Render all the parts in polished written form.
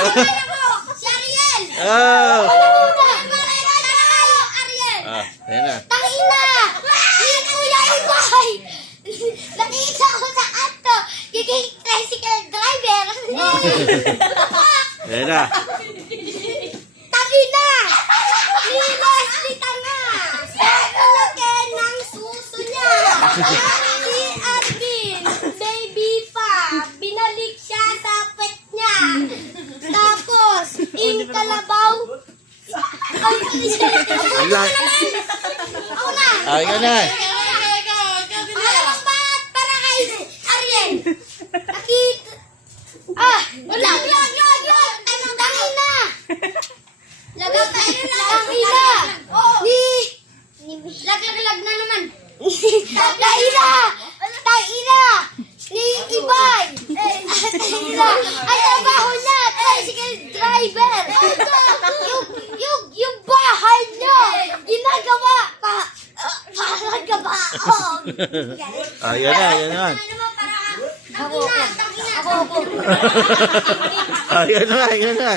Si Ariel! Oh! Ariel! Ayan na. Tangina! Ni Kuya Ibay! Nakita ko sa ato! Kiking tricycle driver! Ayan na. Tangina! Ni Leslie Tanga! Sa laki ng suso niya! Si Arvin! Baby pa! Binalik siya sa pet niya! Tapos, in Kalabaw! Ay, ako na! Ayan na. Alam mo ba? Para kay Ariel! Nakita... Wala! Anong dangin na? Dangin na! Laglag na naman! Taina! Ni Ibay! Taina! Ang trabaho niya! Tricycle driver! Yung bahay niya! Ginagawa pa! Parang gabaong! Ayan na, ayan na. Ayan na, ayan na.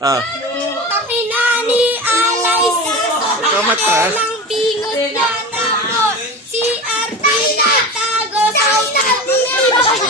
Takina ni Alay sa Kamatras. ng bingot niya tapos si Arvin tago sa utak ni Ibay.